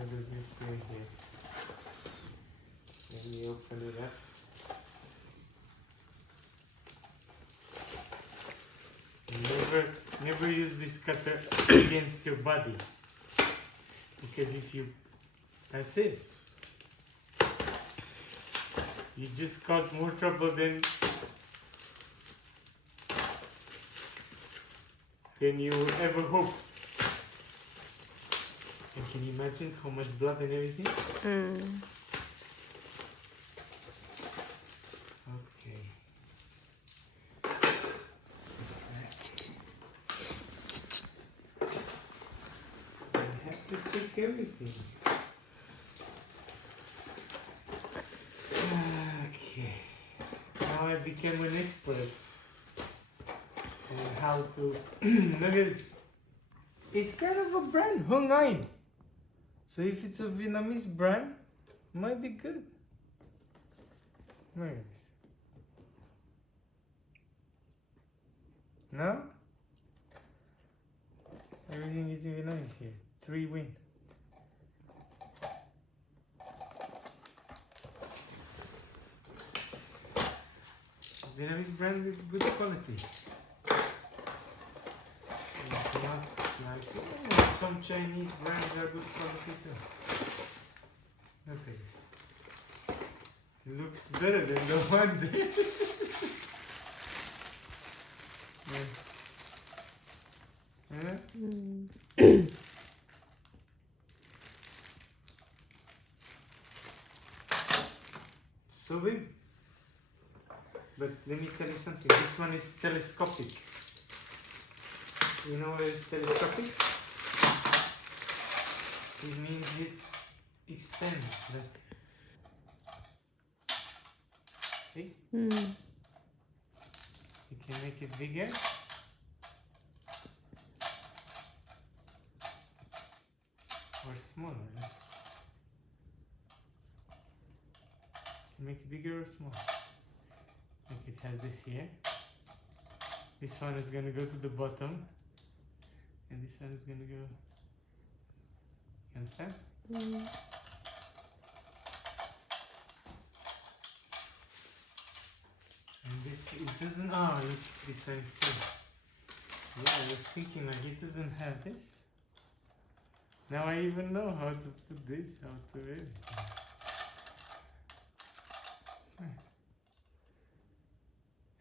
What does this say here? Let me open it up. Never use this cutter against your body, because if you, that's it. You just cause more trouble than you would ever hope. And can you imagine how much blood and everything? Okay. I have to check everything. Okay. Now I became an expert on how to look at this. It's kind of a brand, Hung Ein. So if it's a Vietnamese brand, it might be good. Nice. No? Everything is Vietnamese here. 3 win. Vietnamese brand is good quality. It's not like some Chinese brands are good quality too. Look at this. It looks better than the one there. Yeah. So big. But let me tell you something. This one is telescopic. You know what is telescopic? It means it extends. Like, see? You can make it bigger. Or smaller. You can make it bigger or smaller. Like it has this here. This one is going to go to the bottom. And this one is going to go. You understand? And this, it doesn't. Oh, this one is here. Yeah, I was thinking like it doesn't have this. Now I even know how to put this, how to read it.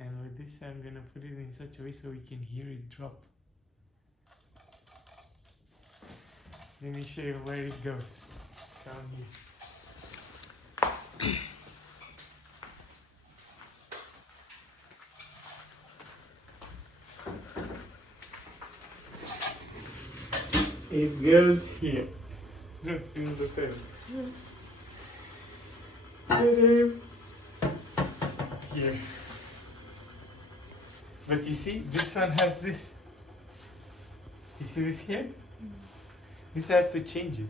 And with this I'm gonna put it in such a way so we can hear it drop. Let me show you where it goes. Down here. It goes here. Look, feel the tail. Here. But you see, this one has this. You see this here? This I have to change it.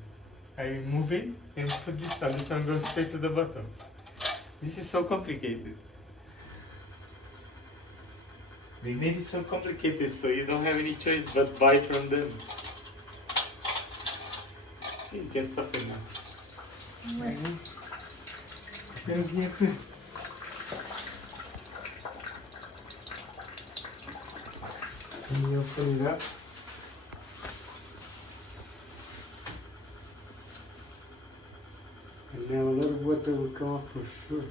I move it and put this one. This one goes straight to the bottom. This is so complicated. They made it so complicated so you don't have any choice but buy from them. You can stop it now. Can you open it up? And now a lot of water will come off for sure.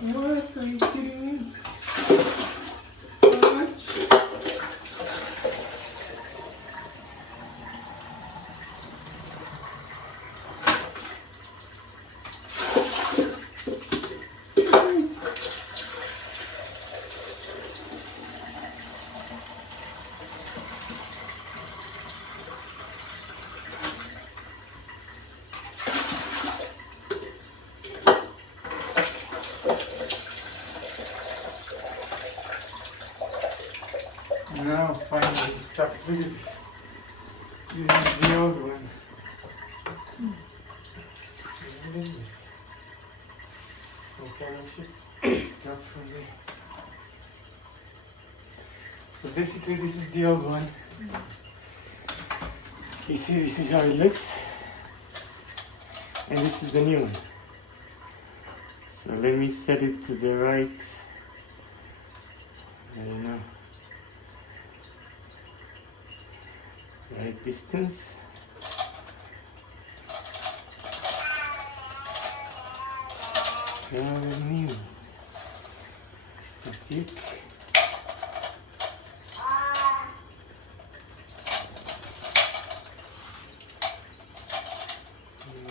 What are you kidding me? So much? Look at this. This is the old one. What is this? Some kind of shit dropped from there. So basically this is the old one. You see, this is how it looks. And this is the new one. So let me set it to the right. I don't know. Right distance. So new. It's the thick.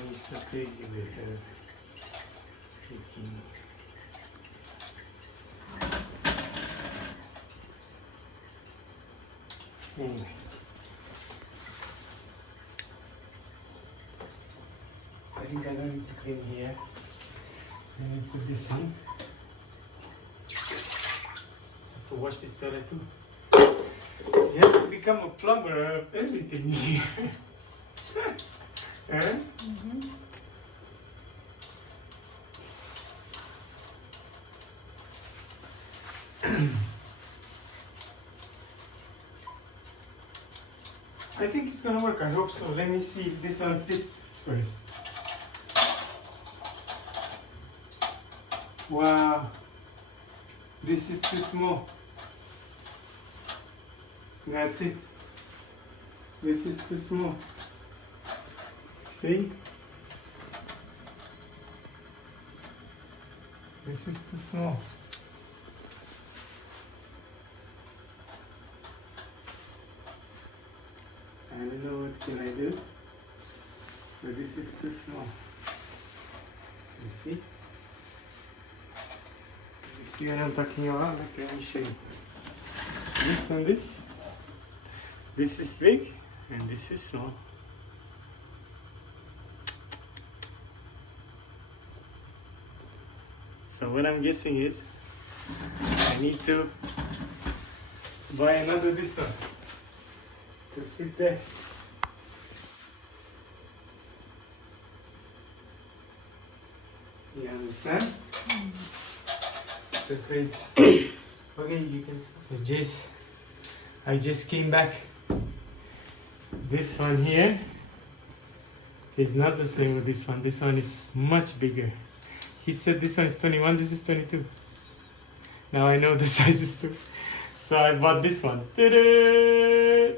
It's so crazy with her kicking. Anyway. I think I don't need to clean here. Let me put this in. Have to wash this toilet too. You have to become a plumber of everything here. Huh? Mm-hmm. I think it's gonna work. I hope so. Let me see if this one fits first. Wow, this is too small. That's it. This is too small. See? This is too small. I don't know what can I do, but this is too small. You see? You see what I'm talking about? Let me show you. This and this. This is big and this is small. So what I'm guessing is I need to buy another this one to fit there. You understand? So crazy. Okay, you can see. So I just came back. This one here is not the same with this one. This one is much bigger. He said this one is 21, this is 22. Now I know the sizes too. So I bought this one. Ta-da!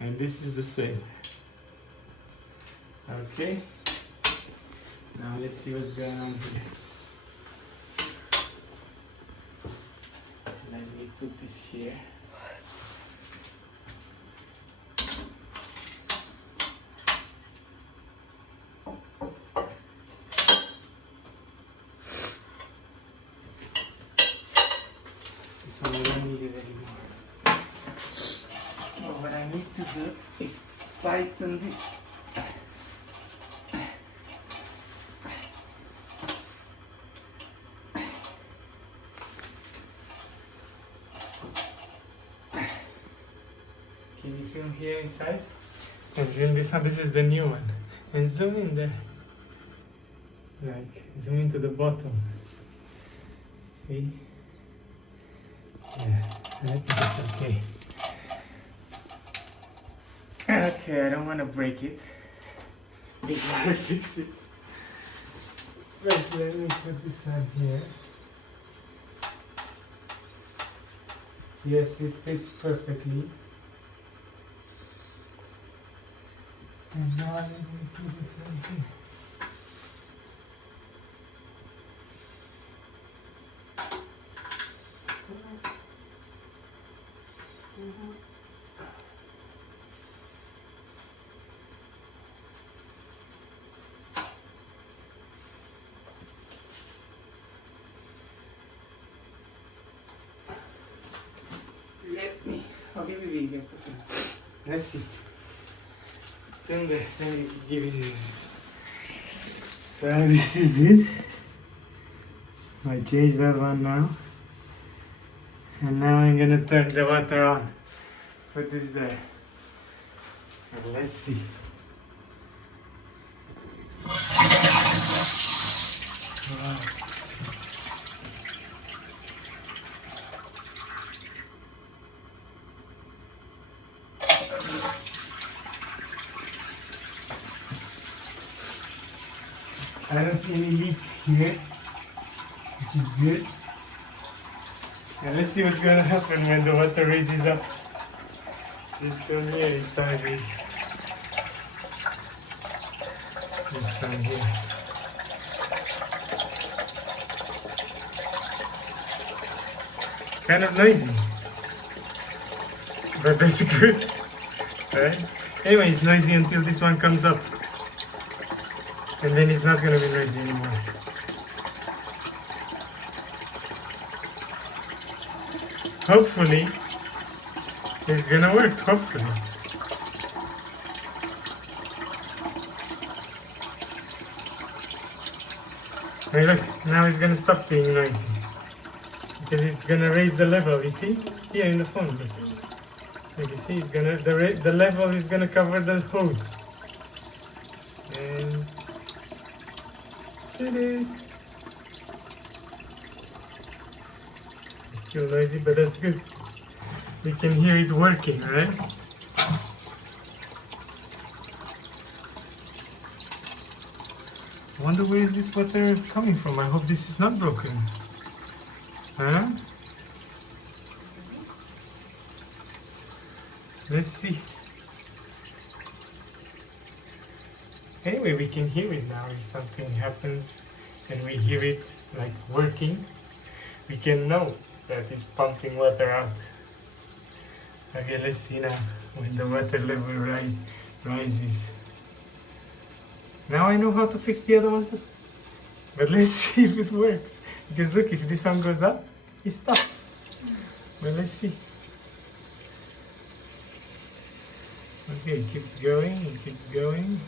And this is the same. Okay. Now let's see what's going on here. Let me put this here. This one I don't need it anymore. Oh, what I need to do is tighten this. Can you film here inside? And film this one. This is the new one. And zoom in there. Like, zoom into the bottom. See? Yeah, I think it's okay. Okay, I don't want to break it before I fix it. First, let me put this on here. Yes, it fits perfectly. And now let me put this on here. Okay, maybe you guys okay. Let's see. Then let me give you. So this is it. I changed that one now. And now I'm gonna turn the water on. Put this there. And let's see. Wow. I don't see any leak here, which is good. And let's see what's gonna happen when the water raises up. This one here is sideways. This one here. Kind of noisy, but that's good, right? Anyway, it's noisy until this one comes up, and then it's not gonna be noisy anymore. Hopefully, it's gonna work, hopefully. Hey look, now it's gonna stop being noisy. Because it's gonna raise the level, you see? Here in the phone, look. Like you see, it's gonna, the level is gonna cover the hose. And... ta-da! It's still noisy, but that's good. We can hear it working, right? I wonder where is this water coming from? I hope this is not broken. Huh? Let's see. Anyway, we can hear it now. If something happens and we hear it like working, we can know that it's pumping water out. Okay, let's see now when the water level rises. Now I know how to fix the other one too. But let's see if it works. Because look, if this one goes up, it stops. But let's see. Okay, it keeps going, it keeps going.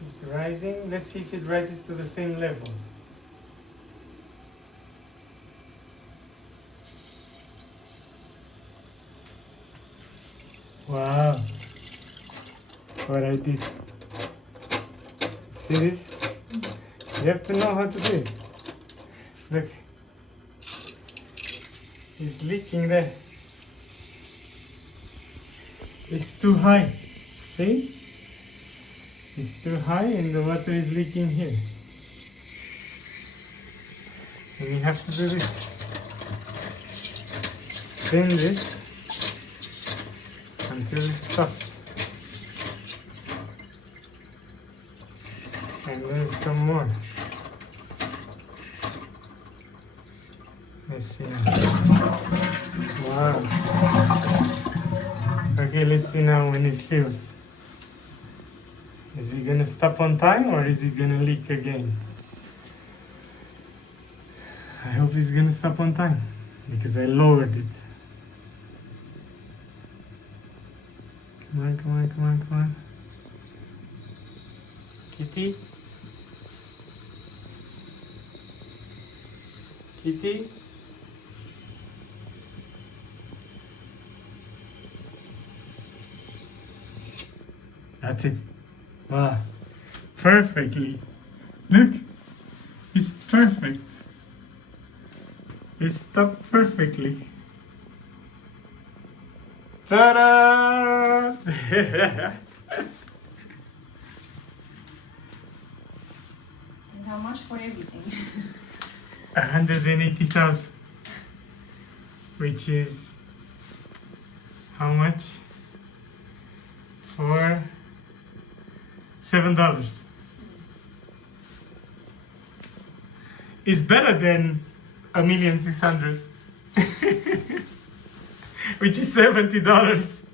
Keeps rising. Let's see if it rises to the same level. Wow, what I did. See this? You have to know how to do it. Look, it's leaking there. It's too high. See? It's too high and the water is leaking here. And you have to do this. Spin this until it stops. And then some more. Let's see now. Wow. Okay, let's see now when it fills. Is it gonna stop on time or is it gonna leak again? I hope it's gonna stop on time because I lowered it. Come on, come on, come on, come on. Kitty? Kitty? That's it. Wow. Perfectly. Look. It's perfect. It stopped perfectly. Ta-da! And how much for everything? 180,000, which is how much? For $7. It's better than 1,600,000, which is $70.